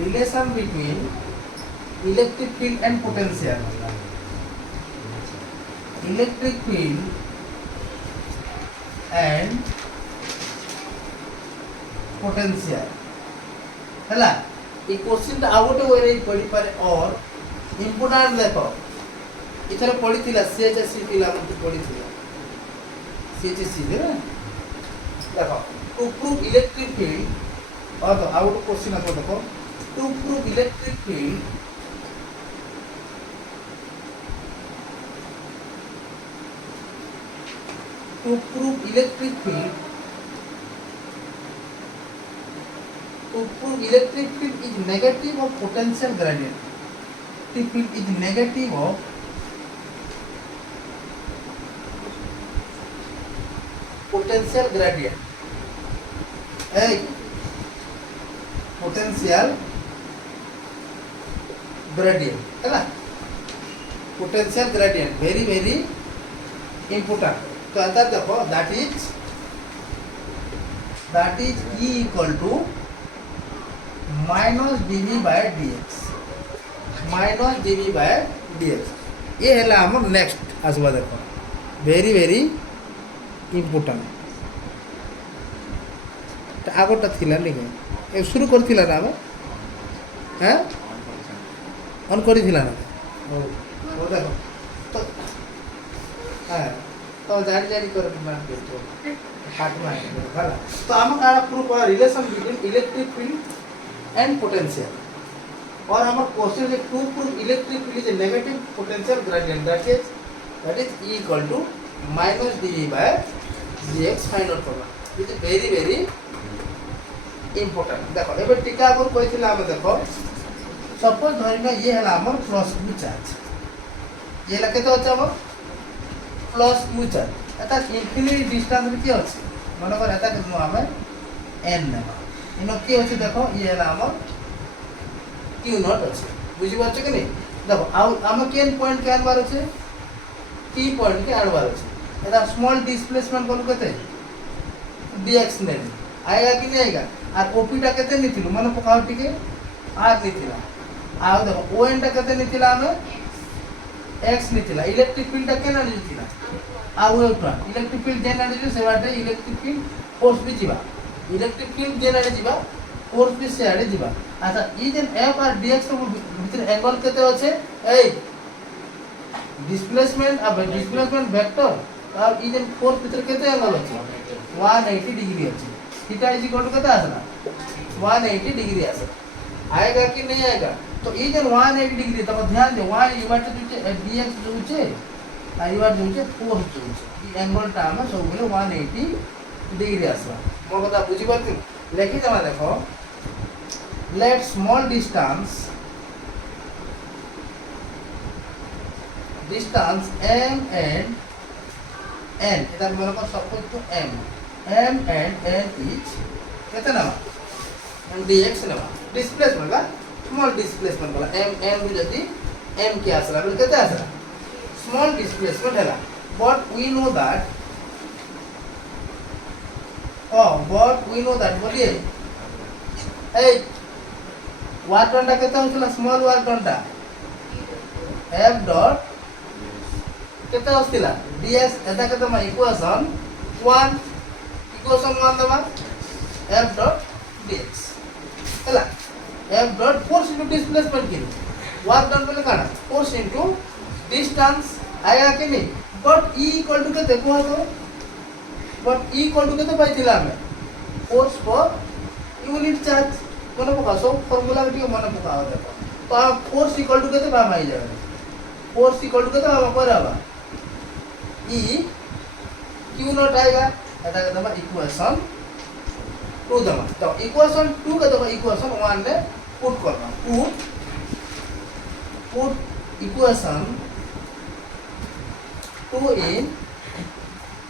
relation between electric field and potential. Electric field and potential है ये question आ गोटे वे रे पढ़ी पारे और इम्पोर्टेंट देखो इथरे पढ़ी थिला सीएचएससी पिला मते पढ़ी थिला सीएचएससी रे देखो टू प्रूव इलेक्ट्रिक फील्ड और आ गोटे क्वेश्चन आ देखो to prove electric field to prove electric field is negative of potential gradient. Electric field is negative of potential gradient. Hey, potential gradient है ना? Potential gradient very important. तो आता देखो that is E equal to minus dV by dx minus dV by dx ये है हमर next आसबा देखो very important तो आगोटा थिला नहीं ए शुरू कर थिला ना हम हैं ऑन करी थिला ना ओ देखो तो हां तो जारी कर मान के तो हाथ में भला तो हम का proof relation between electric field and potential और हम question is to prove electric field is a negative potential gradient that is E equal to minus dV by dx find out करना it is very important देखो एबे टीका अगर कहिथिला हम देखो suppose धरिना ये हला हमर प्लस q चार्ज ये लके तो अच्छा हम प्लस q चार्ज एटा इनफिनिटी डिस्टेंस रे की अछि मन कर एटा के हम n नेबा इनो की अछि देखो ये हला हमर q नॉट अछि बुझि पाछ कि नहीं देखो हम केन पॉइंट के आनबार अछि t पॉइंट के आनबार अछि एटा स्मॉल डिस्प्लेसमेंट कोन कते dx ने आएगा कि नहीं आएगा और ओपी टा कते निथिलु मन पकाउ टिके r निथिला आ देखो o n टा कते निथिला हम x निथिला इलेक्ट्रिक फील्ड टा केना निथिला आ उठा इलेक्ट्रिक फील्ड जेना जे से बाटे इलेक्ट्रिक फील्ड फोर्स भी जीवा इलेक्ट्रिक फील्ड जेना जीवा फोर्स भी से आड़े जीवा अच्छा ई जेन f और dx के भीतर एंगल केते होचे ए डिस्प्लेसमेंट अब डिस्प्लेसमेंट वेक्टर और ई जेन फोर्स भीतर केते एंगल होचे 180 डिग्री होचे थीटा इज इक्वल टू केते आसला 180 डिग्री आसे आएगा कि नहीं आएगा तो ई जेन 180 डिग्री तब ध्यान दे 1 इवाट जो dx जो छे आइवार जो छे फोर्स जो छे ई एंगल टा हम सब बोले 180 डिग्री आसला मोर कथा बुझी परती लेखि जमा देखो let small distance m and n इधर मन को suppose to m and n is केते ना dx ना डिस्प्लेसमेंट का स्मॉल डिस्प्लेसमेंट वाला m जदी m के आसला बोले केते आसला small displacement है but we know that बोलिए ए वाट टन टा केते होसला स्मॉल वाट टन टा f डॉट केते होसला ds एटा केते म इक्वेशन 1 दबा f डॉट dx हला f dot force into displacement की वाट टन बोले काना फोर्स इनटू डिस्टेंस आएगा कि नहीं बट E इक्वल टू के देखो तो बट E इक्वल टू के तो पाइथिला हमें फोर्स पर यूनिट चार्ज मन पका सब फार्मूला के मन पका देखो तो आप फोर्स इक्वल टू के तो भाई जाए फोर्स इक्वल टू के तो हम करावा E q नॉट आएगा एटा के दबा इक्वेशन 2 दबा तो इक्वेशन 2 के दबा इक्वेशन 1 में पुट करना put equation 2 in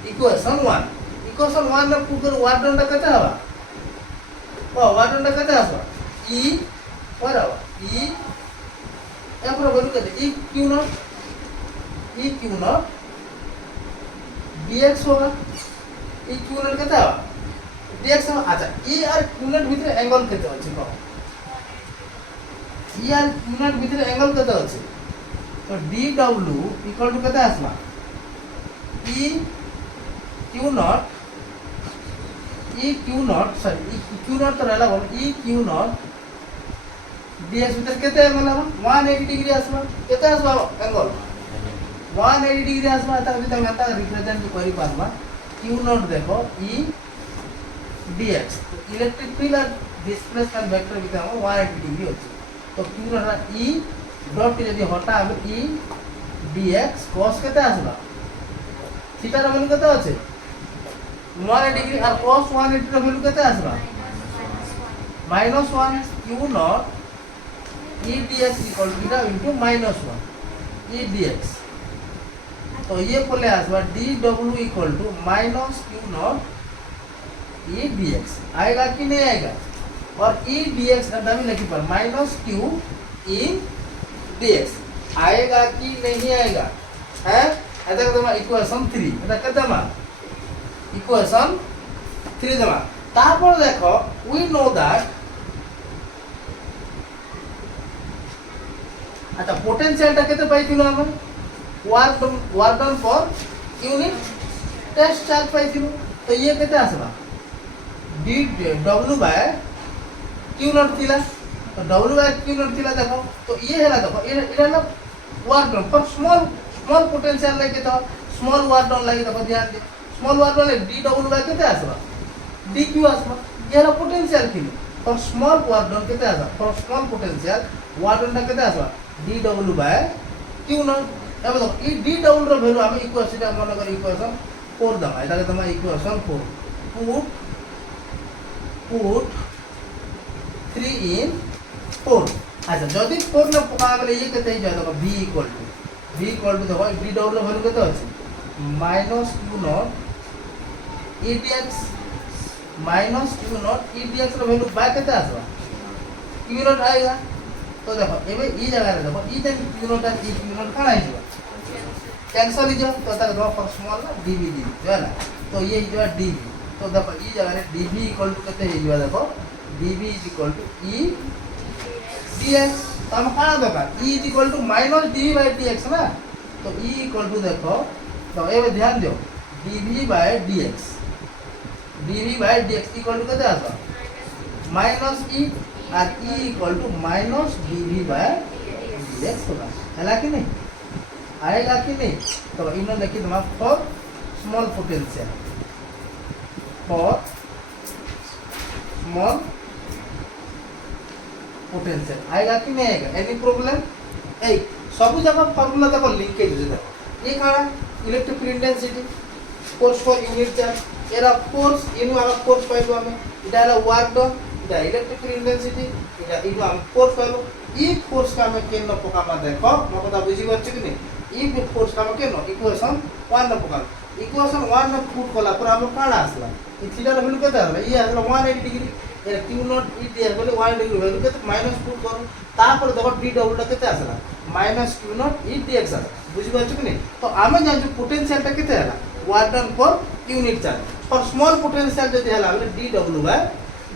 equation 1 equation 1 में पुट वाट डन केते हवा ओ वाट डन केते आसवा e और हवा e ए पूरा वैल्यू केते e q नॉट dx होगा e q नॉट केते हवा dx अच्छा e और q नॉट भीतर एंगल केते अछि को ই আর কিউ নট ভিতরে অ্যাঙ্গেল কত আছে তো ডি ডব্লিউ ইকুয়াল টু কত আসবা E Q naught sorry E Q naught তো রহলা বল ই কিউ নট ডিএক্স ভিতরে কত অ্যাঙ্গেল হবে 180 ডিগ্রি আসবা কত আসবা অ্যাঙ্গেল 180 ডিগ্রি আসবা তা যদি আমি এটা রিপ্রেজেন্ট করি পারবা কিউ নট দেখো ই ডিএক্স ইলেকট্রিক ফিল্ড আর ডিসপ্লেসমেন্ট ভেক্টর ভিতরে আমার 180 ডিগ্রি আছে তো Q not E dot K যদি হটা আমি ই ডিএক্স cos কত আসবা থিটার ভ্যালু কত আছে 180 ডিগ্রি আর cos 180 এর ভ্যালু কত আসবা -1 q not E dx equal to এটা ইনটু -1 ই ডিএক্স तो ये बोले आसवा d W equal to minus q not E d x आएगा कि नहीं आएगा और ई डी एक्स का भी लिखी पर minus Q E d x आएगा कि नहीं आएगा है ऐसा कहते इक्वेशन 3 এটা কত মা ইকুয়েশন 3 দেবা তারপর দেখো উই নো দ্যাট আচ্ছা পোটেনশিয়ালটা কত পাইছিল আমরা work done for unit test charge पाइथिलु तो ये केते आसबा d W by q not थिला तो डब्ल्यू बाय क्यू नॉट थिला देखो तो ये हैला देखो ये हैला work done for small potential लागे तो स्मॉल वर्क डन लागे देखो ध्यान दे small work done d W by केते आसबा डी क्यू आसबा ये हैला पोटेंशियल थिला फॉर स्मॉल वर्क डन केते आसबा for small potential work done केते आसबा d W by q not अब देखो ई डी डब्ल्यू रो वैल्यू हम इक्वेशन मन कर इक्वेशन 4 दमा এটা তোমার ইকুয়েশন 4 पुट 3 in 4 अच्छा যদি 4 না পকা গলে ये কেতে যায় দেখো v इक्वल टू देखो डी डब्ल्यू रो वैल्यू কত আছে -q naught e dx -q naught e dx rho value by केते आसबा q नॉट आएगा तो देखो एबे ई जगह रे देखो ई जन q नॉट और e q नॉट काना आइबा कैंसिल हो जाओ तो तक दो फॉर स्मॉल ना dv दी जो है ना तो ये जो है dv तो देखो ई जगह रे dv इक्वल टू कितने है देखो dv is equal to e dx तो हम काना दरकार e is equal to minus dv by dx ना तो e इक्वल टू देखो तो ए ध्यान दो dv by dx equal to कितने आसा माइनस e और e equal to minus dv by dx होगा है कि नहीं आएगा कि नहीं तो इन्होंने लिखी तुम्हारा फॉर स्मॉल पोटेंशियल आएगा कि नहीं आएगा एनी प्रॉब्लम ए सब जगह फार्मूला देखो लिंकेज देखो ये काना electric field intensity force for unit charge era force इनु आम फोर्स पाइबो हमें इटा हला वर्क डन इटा इलेक्ट्रिक फील्ड इंटेंसिटी इटा इनु आम फोर्स पाइबो ई फोर्स का हमें केन पकामा देखो म कथा बुझी परछ कि नहीं ई फोर्स का केन इक्वेशन 1 न पका इक्वेशन 1 न पुट कला पर हम काना आसला ई थीटा रो वैल्यू केते आसला ई आसला 180 degree A q not E ds बोले 180 डिग्री वैल्यू केते माइनस पुट करो तापर देखो d डबल केते आसला minus q not E dx आसला बुझी परछ कि नहीं तो आमे जान पोटेंशियल ता केते हला work done for unit charge for small potential जदी हला बोले dw by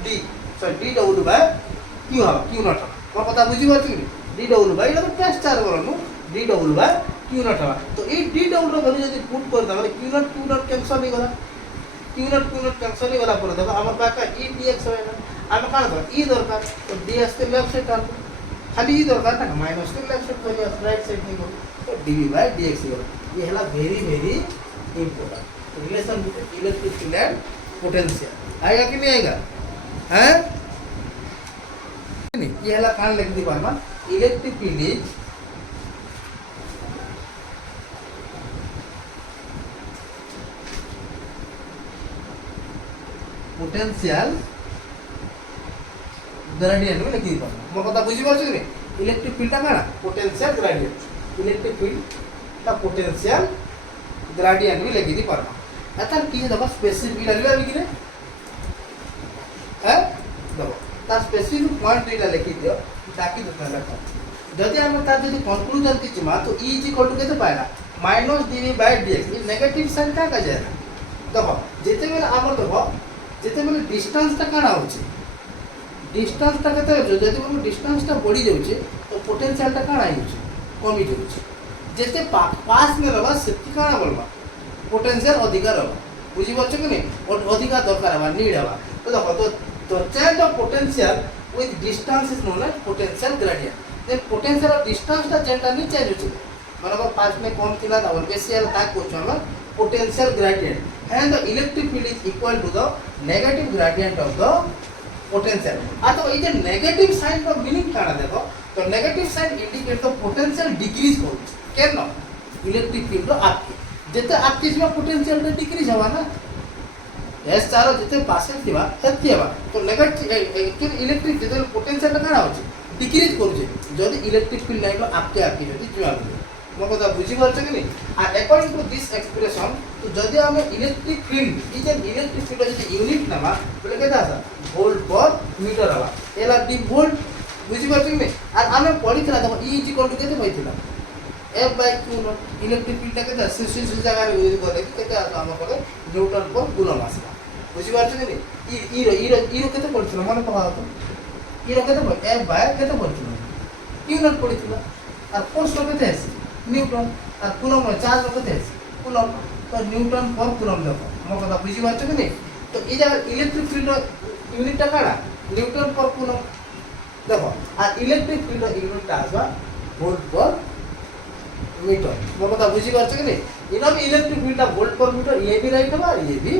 d so dw by q हला q नॉट म पता बुझी परछ कि dw बाय इला टेस्ट चार्ज बोलनु dw बाय q नॉट हला तो ए dw रो वैल्यू जदी पुट कर दा q नॉट कैंसिल हो गला q नॉट कैंसिल हो गला पर देखो हमर पाका e dx होएला हम कान दो e दरकार तो ds के लेफ्ट साइड टान खाली e दरकार ना माइनस के लेफ्ट साइड पहले राइट साइड में तो dv बाय dx हो ये हला very very important relation between electric field and potential आएगा कि नहीं आएगा हैं नहीं ये हला कान लिख दी बारमा electric field is potential gradient में लिखी पाना मो कथा बुझी परछ कि इलेक्ट्रिक फील्ड का ना पोटेंशियल ग्रेडियंट इलेक्ट्रिक फील्ड का पोटेंशियल ग्रेडियंट में लिखी दी पाना एता की देखो स्पेसिफिक वैल्यू आबि कि है देखो ता स्पेसिफिक पॉइंट इला लिखि दियो ताकि देखा लगा जदि हम ता जदि कंक्लूजन की चिमा तो e इज इक्वल टू केते पाएगा -dv बाय dx ये नेगेटिव साइन का जाए देखो जेते बेले हमर देखो जेते बेले डिस्टेंस ता काना होची डिस्टेंसटा केते जदि हम डिस्टेंसटा बढ़ी जाउछे तो पोटेंशियलटा काଣା होउछे कमी जाउछे जेते पास में रहबा सेति काଣା बोलबा पोटेंशियल अधिका रहबा बुझी पाछो कि नहीं अधिका दरकार हवा नीड हवा तो देखो तो change of potential with distance is known as potential gradient then potential of डिस्टेंसटा जेंटा नहीं चेंज होछे मानक पास में कम थिला ता बेसी आला ता कोछ हम potential gradient and the electric field is equal to the negative gradient of the potential तो ये नेगेटिव साइन का मीनिंग काଣା देखो तो negative sign indicate the potential decrease करूछ केन इलेक्ट्रिक फील्ड आपके जेते आपके इसमें पोटेंशियल डिक्रीज हवा ना एस चारो जेते पासे थिबा हेती हवा तो नेगेटिव इलेक्ट्रिक जेते पोटेंशियल काଣା होछ डिक्रीज करूछ जदि इलेक्ट्रिक फील्ड लाइन आपके जदि जुआ मो कथा बुझी पारछ कि नहीं आ अकॉर्डिंग टू दिस एक्सप्रेशन तो जदि हम electric field is an electric field जदि यूनिट नबा बोले केता आसा वोल्ट पर मीटर हवा एला डी वोल्ट बुझी पारछ कि नहीं आ हमें पढितला देखो E इज इक्वल टू केते पाइतला F by Q not electric field केते सी जगह रे यूज करे केते आसा हम करे न्यूटन पर कूलम आसा बुझी पारछ कि नहीं ई केते पढितला मन पहा तो ई केते F by केते पढितला Q नॉट पढितला आ फोर्स केते है न्यूटन और कूलम चार्ज केते कूलम तो न्यूटन पर कूलम देखो मो कथा बुझी पारछ कि नहीं तो ई जगह इलेक्ट्रिक फील्ड यूनिट टा काडा न्यूटन पर कूलम देखो और इलेक्ट्रिक फील्ड यूनिट टा आसबा वोल्ट पर मीटर मो कथा बुझी पारछ कि नहीं इनो भी इलेक्ट्रिक फील्ड टा वोल्ट पर मीटर ये भी राइट होबा ये भी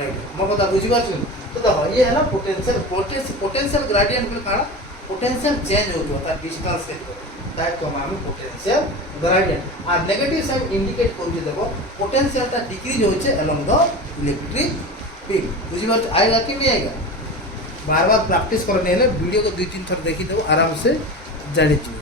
राइट मो कथा बुझी पारछ तो देखो ये है ना पोटेंशियल ग्रेडियंट में काडा पोटेंशियल चेंज होतो ता डिस्टेंस के ताको हम पोटेंशियल ग्रेडियंट आ नेगेटिव साइन इंडिकेट करू देखो पोटेंशियल ता डिक्रीज होचे अलोंग द इलेक्ट्रिक फील्ड बुझी बात आएगा कि नहीं आएगा बार बार प्रैक्टिस करने ले वीडियो को 2-3 थर देखी दो आराम से जानी